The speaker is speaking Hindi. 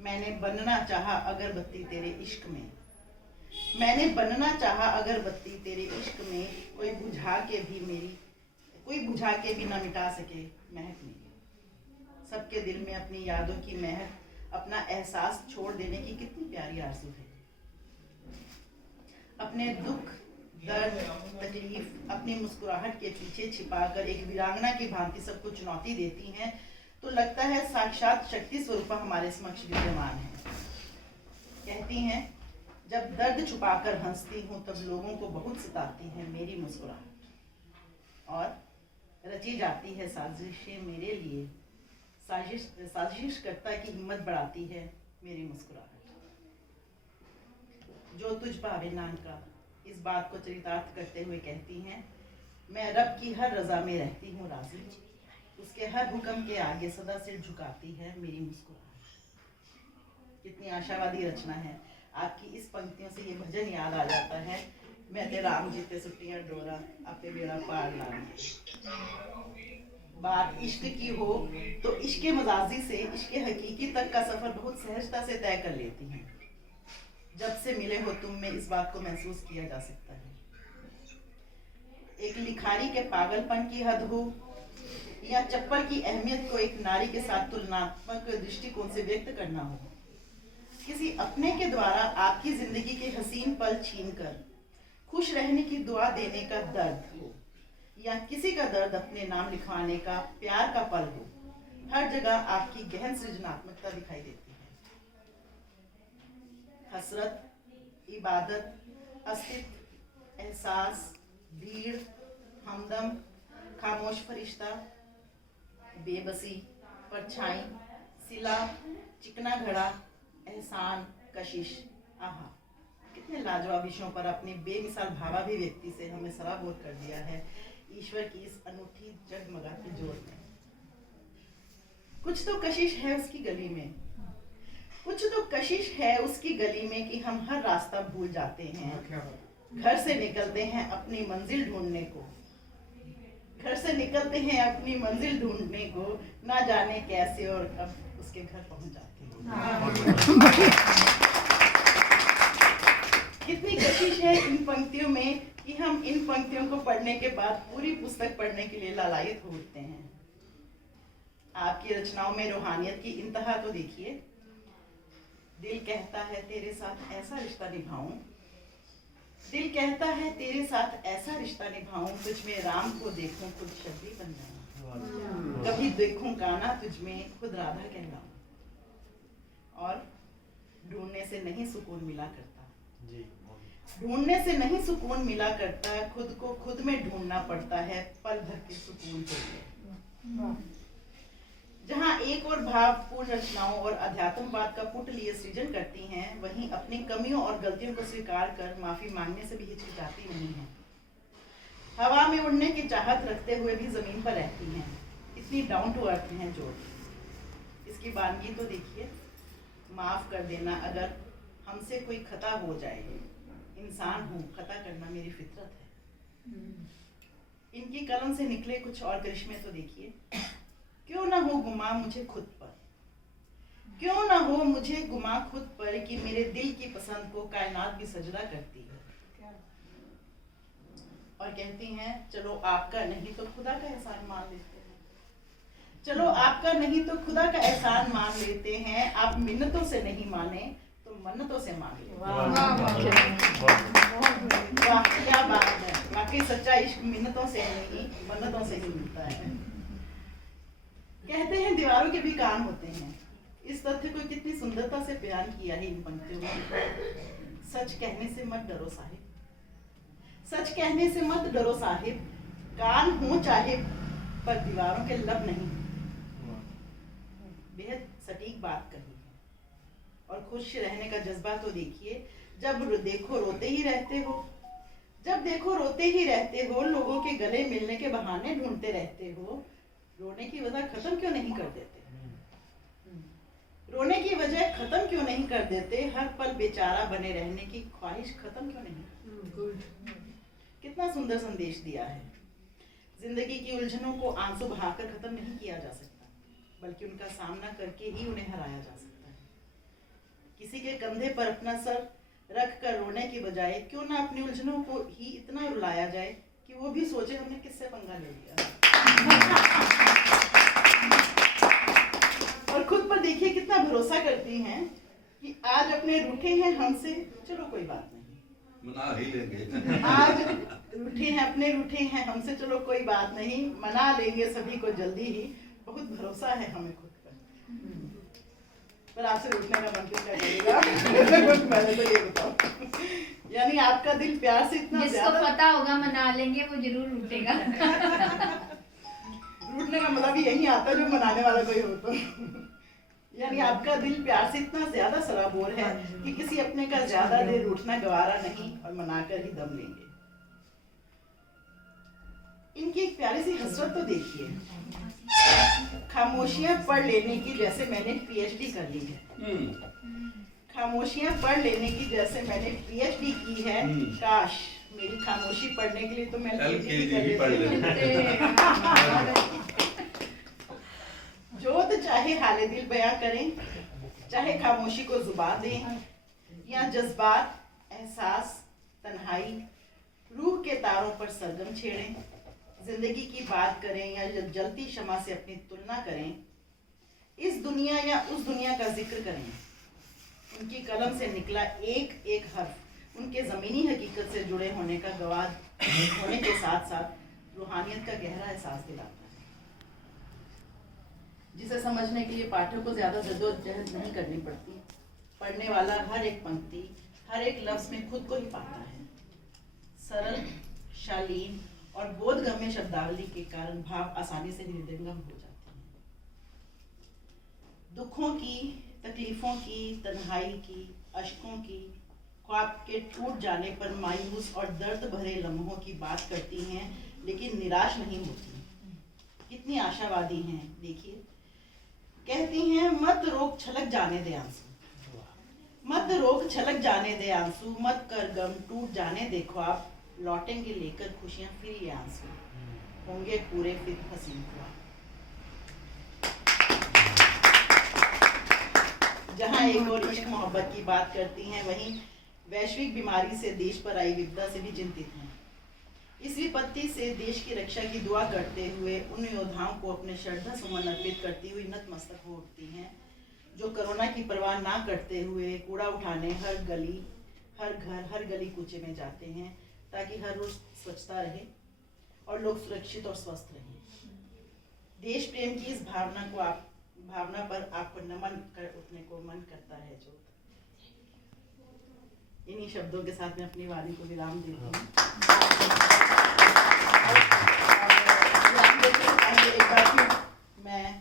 मैंने बनना चाहा अगरबत्ती तेरे इश्क में, मैंने बनना चाहा अगरबत्ती तेरे इश्क में, कोई बुझा के भी ना मिटा सके महक मेरी। सबके दिल में अपनी यादों की महक, अपना एहसास छोड़ देने की कितनी प्यारी आरज़ू है। अपने दुख, दर्द, तकलीफ अपनी मुस्कुराहट के पीछे छिपाकर एक वीरांगना की भांति सबको चुनौती देती हैं, तो लगता है साक्षात शक्ति स्वरूपा हमारे समक्ष विद्यमान है। कहती हैं, जब दर्द छुपाकर हंसती हूँ तब लोगों को बहुत सताती है मेरी मुस्कुराहट, और रची जाती है साजिशें मेरे लिए, साजिश करता की हिम्मत बढ़ाती है मेरी मुस्कुराहट। जो तुझ पावे नानका इस बात को चरितार्थ करते हुए कहती हैं, मैं रब की हर रजा में रहती हूँ राजी, उसके हर हुक्म के आगे सदा सिर झुकाती है मेरी मुस्कुराहट। कितनी आशावादी रचना है। आपकी इस पंक्तियों से ये भजन याद आ जाता है, मैं ते राम जी ते सुटियां डोरा अपने बेड़ा पार लाने। बात इश्क की हो तो इश्क मजाजी से इश्क हकीकी तक का सफर बहुत सहजता से तय कर लेती हैं। जब से मिले हो तुम में इस बात को महसूस किया जा सकता है। एक लिखारी के पागलपन की हद हो या चप्पल की अहमियत को एक नारी के साथ तुलनात्मक दृष्टिकोण से व्यक्त करना हो, किसी अपने के द्वारा आपकी जिंदगी के हसीन पल छीनकर खुश रहने की दुआ देने का दर्द हो, या किसी का दर्द अपने नाम लिखवाने का प्यार का पल हो, हर जगह आपकी गहन सृजनात्मकता दिखाई देती है। हसरत, इबादत, अस्तित्व, एहसास, भीड़, हमदम, खामोश फरिश्ता, बेबसी, परछाई, सिला, चिकना घड़ा, एहसान, कशिश, आहा, कितने लाजवाब विषयों पर अपनी बेमिसाल भावाभिव्यक्ति से हमें सराबोर कर दिया है ईश्वर की इस अनूठी जगमगाती जोत में। कुछ तो कशिश है उसकी गली में, कुछ तो कशिश है उसकी गली में कि हम हर रास्ता भूल जाते हैं। घर से निकलते हैं अपनी मंजिल ढूंढने को, घर से निकलते हैं अपनी मंजिल ढूंढने को, ना जाने कैसे और कब उसके घर पहुंच जाते हैं। कितनी कशिश है इन पंक्तियों में कि हम इन पंक्तियों को पढ़ने के बाद पूरी पुस्तक पढ़ने के लिए लालायित हो उठते हैं। आपकी रचनाओं में रूहानियत की इंतहा तो देखिए। दिल कहता है तेरे साथ ऐसा रिश्ता निभाऊं, दिल कहता है तेरे साथ ऐसा रिश्ता निभाऊं, तुझ में राम को देखूं खुद शबरी बन जाऊं, कभी देखूं कान्हा तुझ में खुद राधा कहलाऊं, और ढूंढने से नहीं सुकून मिला करता, ढूंढने से नहीं सुकून मिला करता, खुद को खुद में ढूंढना पड़ता है पल भर के सुकून के लिए। जहाँ एक और भावपूर्ण रचनाओं और अध्यात्मवाद का पुट लिए सृजन करती हैं, वहीं अपनी कमियों और गलतियों को स्वीकार कर माफी मांगने से भी हिचकिचाती नहीं हैं। हवा में उड़ने की चाहत रखते हुए भी जमीन पर रहती हैं। इतनी डाउन टू अर्थ हैं जो। इसकी वानगी तो देखिए, माफ कर देना अगर हमसे कोई खता हो जाए, इंसान हूँ, खता करना मेरी फितरत है। इनकी कलम से निकले कुछ और करिश्मे तो देखिए। क्यों ना हो गुमा मुझे खुद पर, क्यों ना हो मुझे गुमा खुद पर कि मेरे दिल की पसंद को कायनात भी सजदा करती है। और कहती हैं, चलो आपका नहीं तो खुदा का एहसान मान लेते हैं, चलो आपका नहीं तो खुदा का एहसान मान लेते हैं। आप मिन्नतों से नहीं माने तो मन्नतों से मान लेते हैं। वाह क्या बात है। वाकई सच्चा इश्क मिन्नतों से नहीं मन्नतों से ही मिलता है। कहते हैं दीवारों के भी कान होते हैं। इस तथ्य को कितनी सुंदरता से बयान किया है इन पंक्तियों में। सच कहने से मत डरो साहिब, सच कहने से मत डरो साहिब, कान हो चाहे पर दीवारों के लब नहीं। बेहद सटीक बात कही है। और खुश रहने का जज्बा तो देखिए। जब देखो रोते ही रहते हो, जब देखो रोते ही रहते हो, लोगों के गले मिलने के बहाने ढूंढते रहते हो, रोने की वजह खत्म क्यों नहीं कर देते? रोने की वजह खत्म क्यों नहीं कर देते? हर पल बेचारा बने रहने की ख्वाहिश खत्म क्यों नहीं? कितना सुंदर संदेश दिया है। जिंदगी की उलझनों को आंसू बहाकर खत्म नहीं किया जा सकता, बल्कि उनका सामना करके ही उन्हें हराया जा सकता है। के कंधे पर अपना सर रख कर रोने की बजाय क्यों ना अपनी उलझनों को ही इतना रुलाया जाए कि वो भी सोचे हमने किससे पंगा ले लिया। और खुद पर देखिए कितना भरोसा करती हैं कि आज अपने रूठे हैं हमसे, चलो कोई बात नहीं, मना ही लेंगे। आज रूठे हैं हमसे, चलो कोई बात नहीं, मना लेंगे सभी को जल्दी ही। बहुत भरोसा है हमें खुद पर आपसे रूठने का मन क्यों करेगा? मैंने तो ये बताओ, यानी आपका दिल प्यार से इतना जिसको पता होगा मना लेंगे वो जरूर रूठेगा। रूठने का मतलब यही आता है जो मनाने वाला कोई हो तो। यानी आपका दिल प्यार से इतना ज्यादा सराबोर है कि किसी अपने का ज्यादा देर रूठना गवारा नहीं और मनाकर ही दम लेंगे। इनकी एक प्यारी सी हसरत तो देखिए, खामोशियां पढ़ लेने की जैसे मैंने पीएचडी कर ली है। खामोशियां पढ़ लेने की जैसे मैंने पीएचडी की है। काश मेरी खामोशी पढ़ने के लिए तो मैं पीएचडी कर लेती। जो तो चाहे हाले दिल बयां करें, चाहे खामोशी को जुबान दें, या जज्बात, एहसास, तन्हाई, रूह के तारों पर सरगम छेड़ें, जिंदगी की बात करें या जलती शमा से अपनी तुलना करें, इस दुनिया या उस दुनिया का जिक्र करें। उनकी कलम से निकला एक एक हर्फ उनके ज़मीनी हकीकत से जुड़े होने का गवाह होने के साथ साथ रूहानियत का गहरा एहसास दिलाता है, जिसे समझने के लिए पाठक को ज़्यादा जद्दोजहद नहीं करनी पड़ती। पढ़ने वाला हर एक पंक्ति, हर एक लफ्ज़ में खुद को ही पाता है। सरल, शालीन और बोधगम्य शब्दावली के कारण भाव आसानी से हृदयंगम हो जाते हैं। दुखों की, तकलीफों की, तन्हाई की, अश्कों की, ख्वाब के टूट जाने पर मायूस और दर्द भरे लम्हों की बात करती हैं, लेकिन निराश नहीं होती। कितनी आशावादी हैं देखिए। कहती हैं मत रोक छलक जाने दे आंसू, मत रोक छलक जाने दे आंसू, मत कर गम टूट जाने दे ख्वाब, लौटेंगे लेकर खुशियां फिर ये आंसू, होंगे पूरे फिर हसीन ख्वाब। जहां एक और इश्क मोहब्बत की बात करती हैं, वहीं वैश्विक बीमारी से देश पर आई विपदा से भी चिंतित हैं। इस विपत्ति से देश की रक्षा की दुआ करते हुए उन योद्धाओं को अपने श्रद्धा सुमन अर्पित करती हुई नतमस्तक हो उठती हैं, जो कोरोना की परवाह ना करते हुए कूड़ा उठाने हर गली, हर घर, हर गली कूचे में जाते हैं, ताकि हर रोज स्वच्छता रहे और लोग सुरक्षित और स्वस्थ रहें। देश प्रेम की इस भावना पर आपको नमन कर उठने को मन करता है। जो इन्हीं शब्दों के साथ मैं अपनी वाणी को विराम देती हूँ।